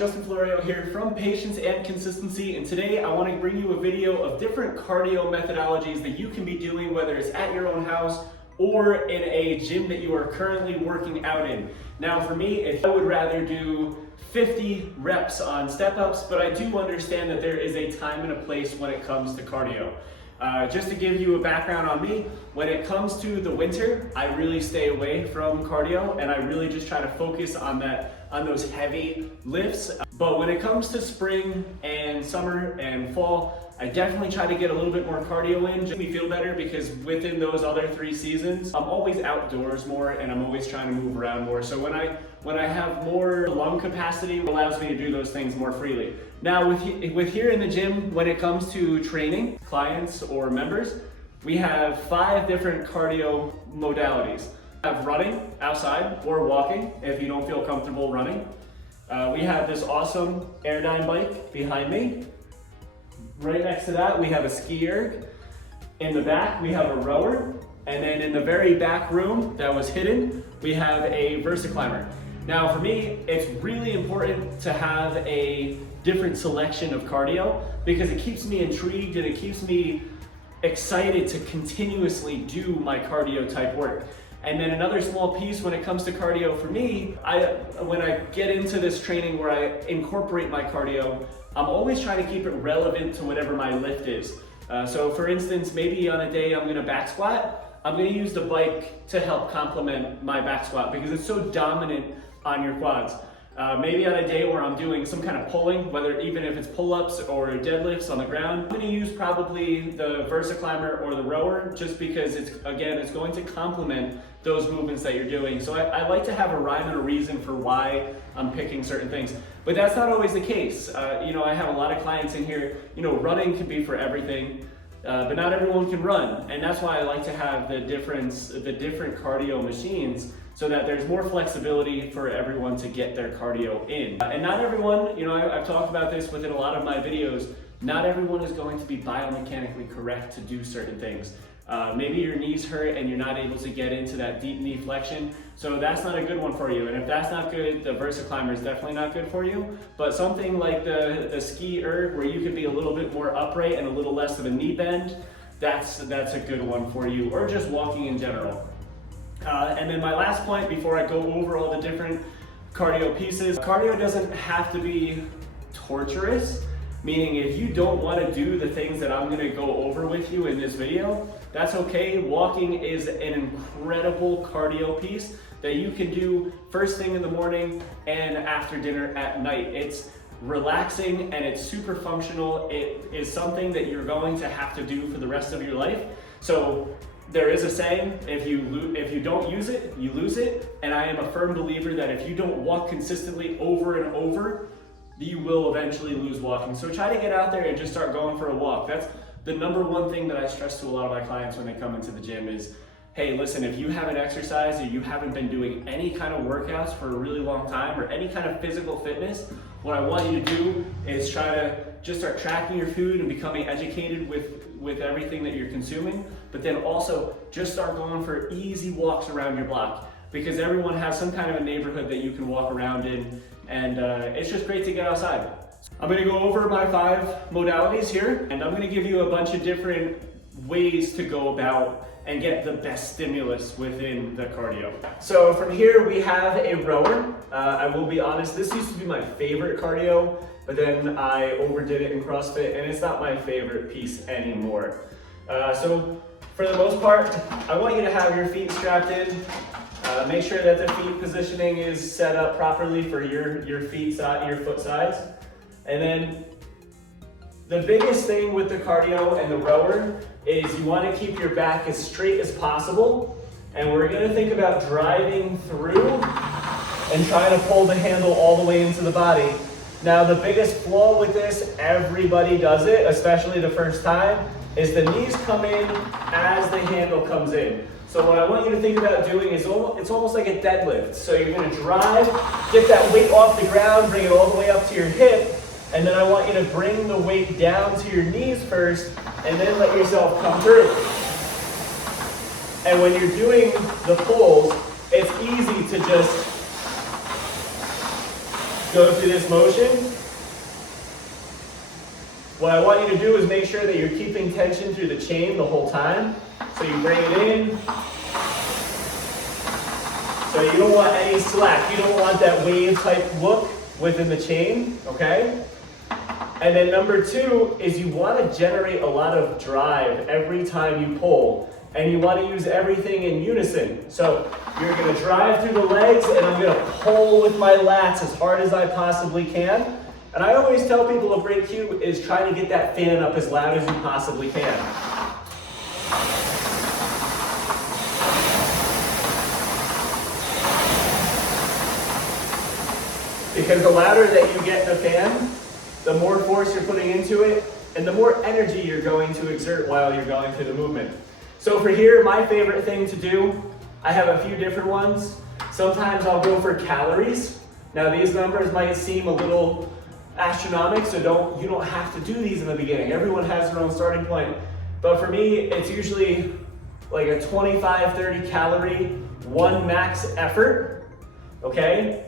Justin Florio here from Patience and Consistency, and today I want to bring you a video of different cardio methodologies that you can be doing, whether it's at your own house or in a gym that you are currently working out in. Now for me, if I would rather do 50 reps on step-ups, but I do understand that there is a time and a place when it comes to cardio. Just to give you a background on me, when it comes to the winter, I really stay away from cardio and I really just try to focus on those heavy lifts. But when it comes to spring and summer and fall, I definitely try to get a little bit more cardio in, just to make me feel better, because within those other 3 seasons, I'm always outdoors more and I'm always trying to move around more. So when I have more lung capacity, it allows me to do those things more freely. Now with here in the gym, when it comes to training clients or members, we have 5 different cardio modalities. We have running outside or walking if you don't feel comfortable running. We have this awesome Airdyne bike behind me. Right next to that, we have a ski erg. In the back, we have a rower. And then in the very back room that was hidden, we have a VersaClimber. Now for me, it's really important to have a different selection of cardio because it keeps me intrigued and it keeps me excited to continuously do my cardio type work. And then another small piece when it comes to cardio for me, when I get into this training where I incorporate my cardio, I'm always trying to keep it relevant to whatever my lift is. So for instance, maybe on a day I'm gonna back squat, I'm gonna use the bike to help complement my back squat because it's so dominant on your quads. Maybe on a day where I'm doing some kind of pulling, even if it's pull-ups or deadlifts on the ground, I'm gonna use probably the VersaClimber or the rower just because it's going to complement those movements that you're doing. So I like to have a rhyme and a reason for why I'm picking certain things. But that's not always the case. I have a lot of clients in here, running can be for everything. But not everyone can run, and that's why I like to have the different cardio machines so that there's more flexibility for everyone to get their cardio in. And not everyone, I've talked about this within a lot of my videos, not everyone is going to be biomechanically correct to do certain things. Maybe your knees hurt and you're not able to get into that deep knee flexion, so that's not a good one for you. And if that's not good, the VersaClimber is definitely not good for you. But something like the ski erg, where you could be a little bit more upright and a little less of a knee bend, that's a good one for you, or just walking in general. And then my last point before I go over all the different cardio pieces, cardio doesn't have to be torturous. Meaning if you don't want to do the things that I'm going to go over with you in this video, that's okay. Walking is an incredible cardio piece that you can do first thing in the morning and after dinner at night. It's relaxing and it's super functional. It is something that you're going to have to do for the rest of your life. So there is a saying, if you don't use it, you lose it. And I am a firm believer that if you don't walk consistently over and over, you will eventually lose walking. So try to get out there and just start going for a walk. That's the number one thing that I stress to a lot of my clients when they come into the gym is, hey, listen, if you haven't exercised or you haven't been doing any kind of workouts for a really long time or any kind of physical fitness, what I want you to do is try to just start tracking your food and becoming educated with everything that you're consuming, but then also just start going for easy walks around your block, because everyone has some kind of a neighborhood that you can walk around in, and it's just great to get outside. I'm gonna go over my 5 modalities here, and I'm gonna give you a bunch of different ways to go about and get the best stimulus within the cardio. So from here we have a rower. I will be honest, this used to be my favorite cardio, but then I overdid it in CrossFit and it's not my favorite piece anymore. So for the most part, I want you to have your feet strapped in. Make sure that the feet positioning is set up properly for your foot sides. And then the biggest thing with the cardio and the rower is you want to keep your back as straight as possible. And we're going to think about driving through and trying to pull the handle all the way into the body. Now the biggest flaw with this, everybody does it, especially the first time, is the knees come in as the handle comes in. So what I want you to think about doing is it's almost like a deadlift. So you're going to drive, get that weight off the ground, bring it all the way up to your hip, and then I want you to bring the weight down to your knees first, and then let yourself come through. And when you're doing the pulls, it's easy to just go through this motion. What I want you to do is make sure that you're keeping tension through the chain the whole time. So you bring it in. So you don't want any slack. You don't want that wave type look within the chain, okay? And then number two is you want to generate a lot of drive every time you pull. And you want to use everything in unison. So you're going to drive through the legs, and I'm going to pull with my lats as hard as I possibly can. And I always tell people a great cue is try to get that fan up as loud as you possibly can. Because the louder that you get the fan, the more force you're putting into it, and the more energy you're going to exert while you're going through the movement. So for here, my favorite thing to do, I have a few different ones. Sometimes I'll go for calories. Now these numbers might seem a little astronomical, so you don't have to do these in the beginning. Everyone has their own starting point. But for me, it's usually like a 25, 30 calorie, one max effort, okay?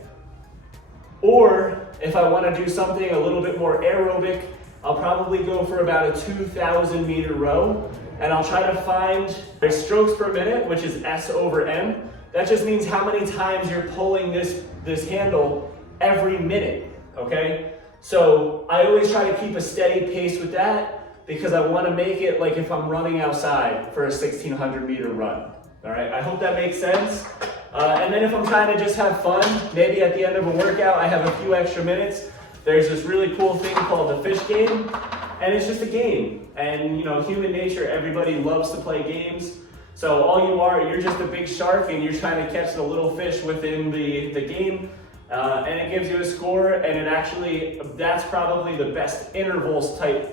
Or if I want to do something a little bit more aerobic, I'll probably go for about a 2,000 meter row, and I'll try to find my strokes per minute, which is S over M. That just means how many times you're pulling this handle every minute, okay? So I always try to keep a steady pace with that because I want to make it like if I'm running outside for a 1,600 meter run, all right? I hope that makes sense. And then if I'm trying to just have fun, maybe at the end of a workout, I have a few extra minutes. There's this really cool thing called the fish game, and it's just a game. And you know, human nature, everybody loves to play games. So all you're just a big shark and you're trying to catch the little fish within the game. And it gives you a score, and it actually, that's probably the best interval type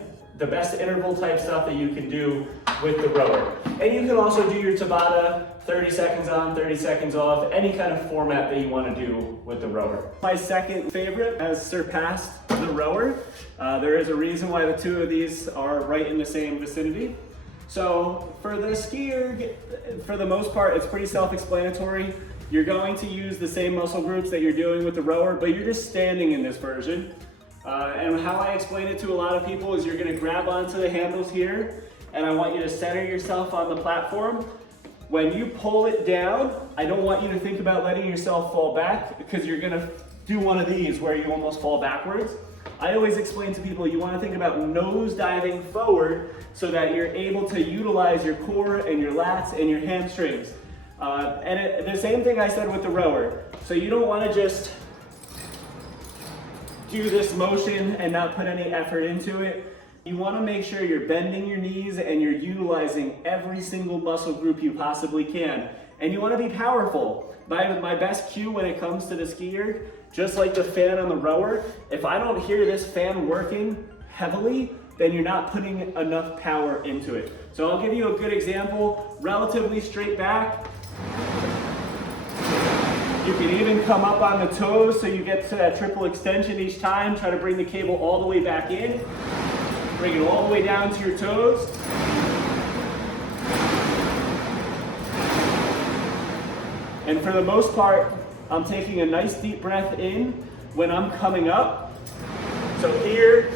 stuff that you can do with the rower. And you can also do your Tabata, 30 seconds on, 30 seconds off, any kind of format that you want to do with the rower. My second favorite has surpassed the rower. There is a reason why the two of these are right in the same vicinity. So for the skier, for the most part, it's pretty self-explanatory. You're going to use the same muscle groups that you're doing with the rower, but you're just standing in this version. And how I explain it to a lot of people is you're going to grab onto the handles here, and I want you to center yourself on the platform. When you pull it down, I don't want you to think about letting yourself fall back because you're going to do one of these where you almost fall backwards. I always explain to people you want to think about nose diving forward so that you're able to utilize your core and your lats and your hamstrings. The same thing I said with the rower. So you don't want to just do this motion and not put any effort into it. You want to make sure you're bending your knees and you're utilizing every single muscle group you possibly can. And you want to be powerful. My best cue when it comes to the skier, just like the fan on the rower, if I don't hear this fan working heavily, then you're not putting enough power into it. So I'll give you a good example, relatively straight back. You can even come up on the toes so you get to that triple extension each time. Try to bring the cable all the way back in. Bring it all the way down to your toes. And for the most part, I'm taking a nice deep breath in when I'm coming up. So here,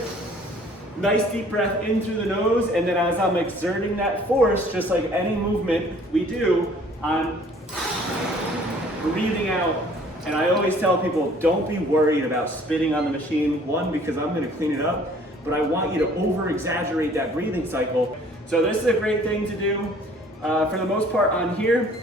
nice deep breath in through the nose, and then as I'm exerting that force, just like any movement we do, I'm breathing out. And I always tell people, don't be worried about spitting on the machine. One, because I'm gonna clean it up, but I want you to over-exaggerate that breathing cycle. So this is a great thing to do. For the most part on here,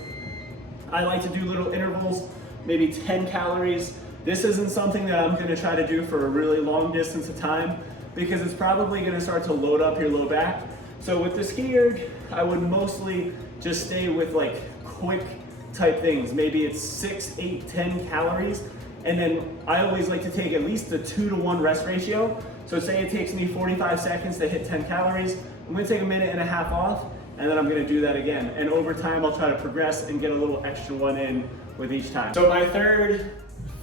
I like to do little intervals, maybe 10 calories. This isn't something that I'm gonna try to do for a really long distance of time because it's probably gonna start to load up your low back. So with the ski erg, I would mostly just stay with like quick type things. Maybe it's 6, 8, 10 calories. And then I always like to take at least a 2-to-1 rest ratio. So say it takes me 45 seconds to hit 10 calories. I'm gonna take a minute and a half off, and then I'm gonna do that again. And over time, I'll try to progress and get a little extra one in with each time. So my third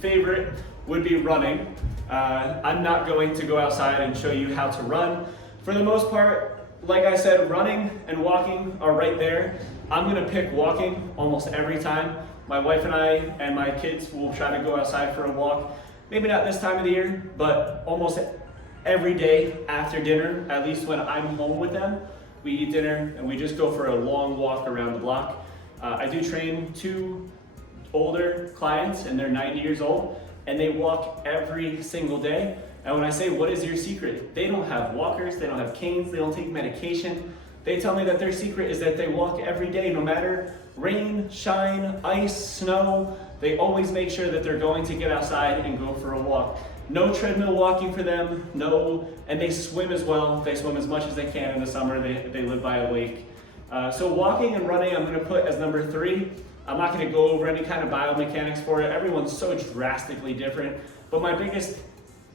favorite would be running. I'm not going to go outside and show you how to run. For the most part, like I said, running and walking are right there. I'm gonna pick walking almost every time. My wife and I and my kids will try to go outside for a walk. maybe not this time of the year, but almost every day after dinner, at least when I'm home with them, we eat dinner and we just go for a long walk around the block. I do train 2 older clients and they're 90 years old and they walk every single day. And when I say, what is your secret? They don't have walkers, they don't have canes, they don't take medication. They tell me that their secret is that they walk every day, no matter rain, shine, ice, snow. They always make sure that they're going to get outside and go for a walk. No treadmill walking for them, and they swim as well. They swim as much as they can in the summer. They live by a lake. So walking and running, I'm gonna put as number 3. I'm not gonna go over any kind of biomechanics for it. Everyone's so drastically different. But my biggest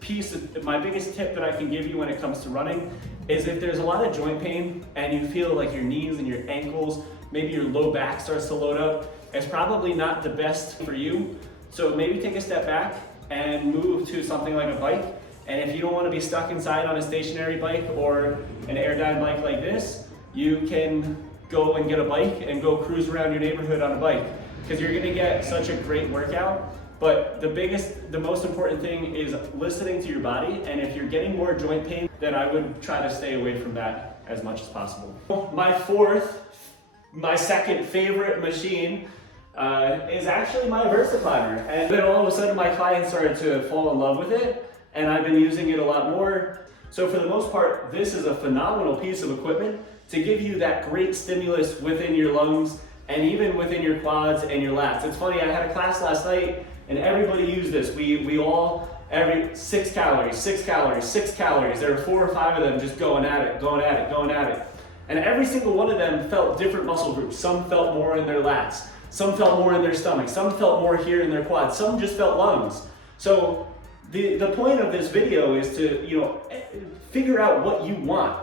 tip that I can give you when it comes to running is if there's a lot of joint pain and you feel like your knees and your ankles, maybe your low back starts to load up, it's probably not the best for you. So maybe take a step back and move to something like a bike. And if you don't want to be stuck inside on a stationary bike or an Airdyne bike like this, you can go and get a bike and go cruise around your neighborhood on a bike, because you're going to get such a great workout. But the most important thing is listening to your body, and if you're getting more joint pain, then I would try to stay away from that as much as possible. My second favorite machine is actually my VersaClimber, and then all of a sudden my clients started to fall in love with it, and I've been using it a lot more. So for the most part, this is a phenomenal piece of equipment to give you that great stimulus within your lungs and even within your quads and your lats. It's funny, I had a class last night and everybody used this. We all, every 6 calories, 6 calories, 6 calories. There were 4 or 5 of them just going at it. And every single one of them felt different muscle groups. Some felt more in their lats, some felt more in their stomach, some felt more here in their quads, some just felt lungs. So the point of this video is to figure out what you want.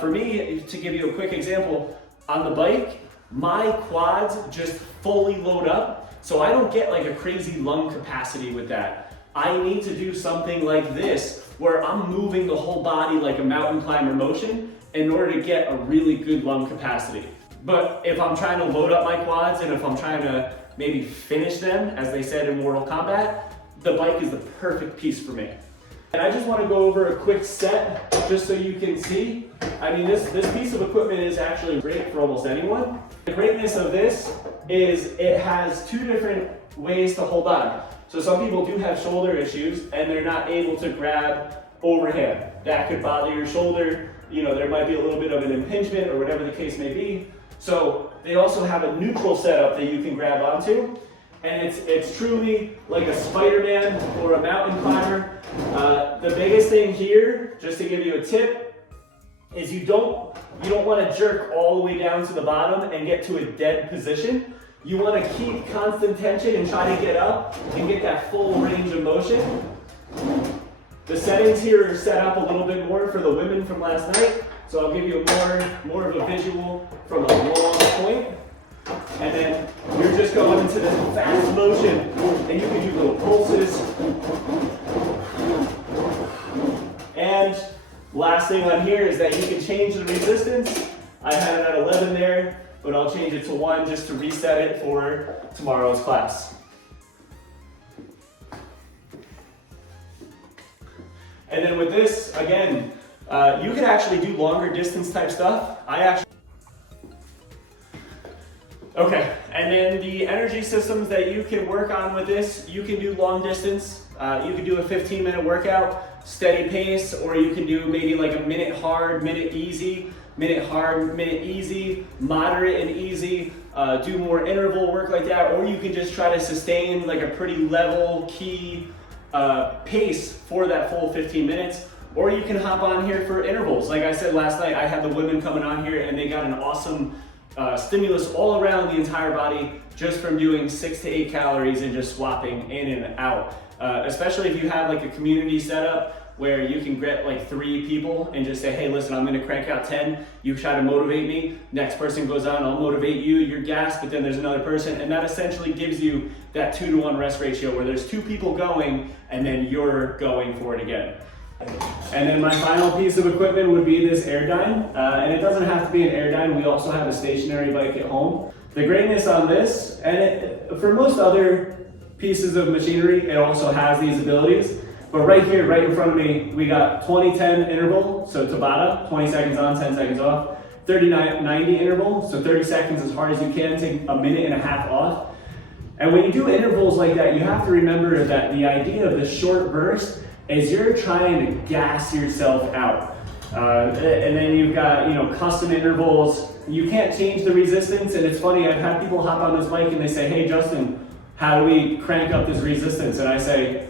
For me, to give you a quick example, on the bike, my quads just fully load up, so I don't get like a crazy lung capacity with that. I need to do something like this, where I'm moving the whole body like a mountain climber motion in order to get a really good lung capacity. But if I'm trying to load up my quads and if I'm trying to maybe finish them, as they said in Mortal Kombat, the bike is the perfect piece for me. And I just want to go over a quick set just so you can see. I mean, this piece of equipment is actually great for almost anyone. The greatness of this is it has 2 different ways to hold on. So some people do have shoulder issues and they're not able to grab overhand. That could bother your shoulder. There might be a little bit of an impingement or whatever the case may be. So they also have a neutral setup that you can grab onto. And it's truly like a Spider-Man or a mountain climber. The biggest thing here, just to give you a tip, is you don't want to jerk all the way down to the bottom and get to a dead position. You want to keep constant tension and try to get up and get that full range of motion. The settings here are set up a little bit more for the women from last night, so I'll give you more of a visual from a long point. And then you're just going into this fast motion, and you can do little pulses. And last thing on here is that you can change the resistance. I had it at 11 there, but I'll change it to 1 just to reset it for tomorrow's class. And then with this, again, you can actually do longer distance type stuff. Okay, and then the energy systems that you can work on with this, you can do long distance. You can do a 15-minute workout, steady pace, or you can do maybe like a minute hard, minute easy, minute hard, minute easy, moderate and easy, do more interval work like that, or you can just try to sustain like a pretty level key pace for that full 15 minutes, or you can hop on here for intervals. Like I said last night, I had the women coming on here and they got an awesome stimulus all around the entire body just from doing 6 to 8 calories and just swapping in and out. Especially if you have like a community setup where you can get like 3 people and just say, hey, listen, I'm gonna crank out 10. You try to motivate me. Next person goes on, I'll motivate you, you're gassed, but then there's another person. And that essentially gives you that 2-to-1 rest ratio where there's 2 people going and then you're going for it again. And then my final piece of equipment would be this Airdyne. And it doesn't have to be an Airdyne. We also have a stationary bike at home. The greatness on this, and for most other pieces of machinery, it also has these abilities. But right here, right in front of me, we got 20-10 interval, so Tabata, 20 seconds on, 10 seconds off. 30-90 interval, so 30 seconds as hard as you can, take a minute and a half off. And when you do intervals like that, you have to remember that the idea of the short burst is you're trying to gas yourself out. And then you've got, custom intervals. You can't change the resistance, and it's funny, I've had people hop on this bike and they say, hey Justin, how do we crank up this resistance? And I say,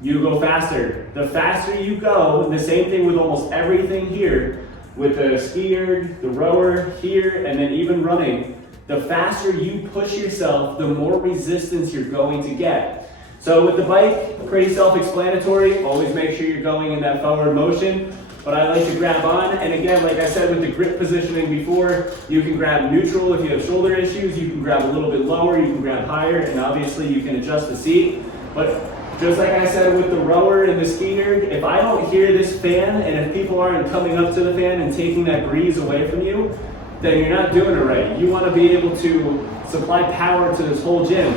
you go faster. The faster you go, and the same thing with almost everything here, with the ski erg, the rower here, and then even running, the faster you push yourself, the more resistance you're going to get. So with the bike, pretty self-explanatory, always make sure you're going in that forward motion, but I like to grab on, and again, like I said with the grip positioning before, you can grab neutral if you have shoulder issues, you can grab a little bit lower, you can grab higher, and obviously you can adjust the seat, but just like I said with the rower and the ski erg, if I don't hear this fan, and if people aren't coming up to the fan and taking that breeze away from you, then you're not doing it right. You want to be able to supply power to this whole gym,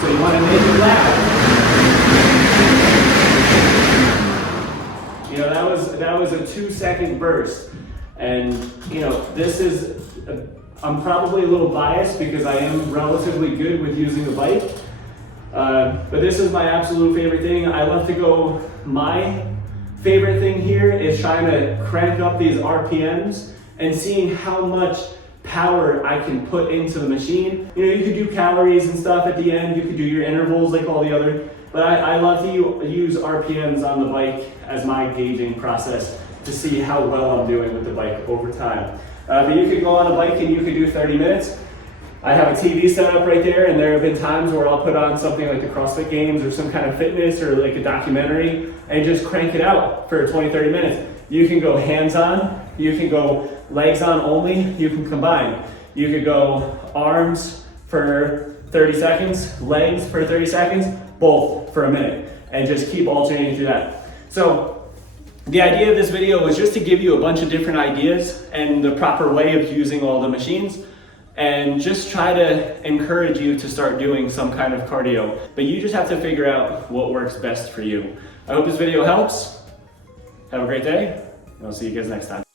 so you want to make it loud. That was a 2-second burst, and this is, I'm probably a little biased because I am relatively good with using the bike, but this is my absolute favorite thing. I love to go, my favorite thing here is trying to crank up these RPMs and seeing how much power I can put into the machine. You could do calories and stuff at the end, you could do your intervals like all the other, but I love to use RPMs on the bike as my gauging process to see how well I'm doing with the bike over time. But you could go on a bike and you could do 30 minutes. I have a TV set up right there, and there have been times where I'll put on something like the CrossFit Games or some kind of fitness or like a documentary and just crank it out for 20-30 minutes. You can go hands-on, you can go legs on only, you can combine. You could go arms for 30 seconds, legs for 30 seconds, both for a minute, and just keep alternating through that. So the idea of this video was just to give you a bunch of different ideas and the proper way of using all the machines, and just try to encourage you to start doing some kind of cardio. But you just have to figure out what works best for you. I hope this video helps. Have a great day, and I'll see you guys next time.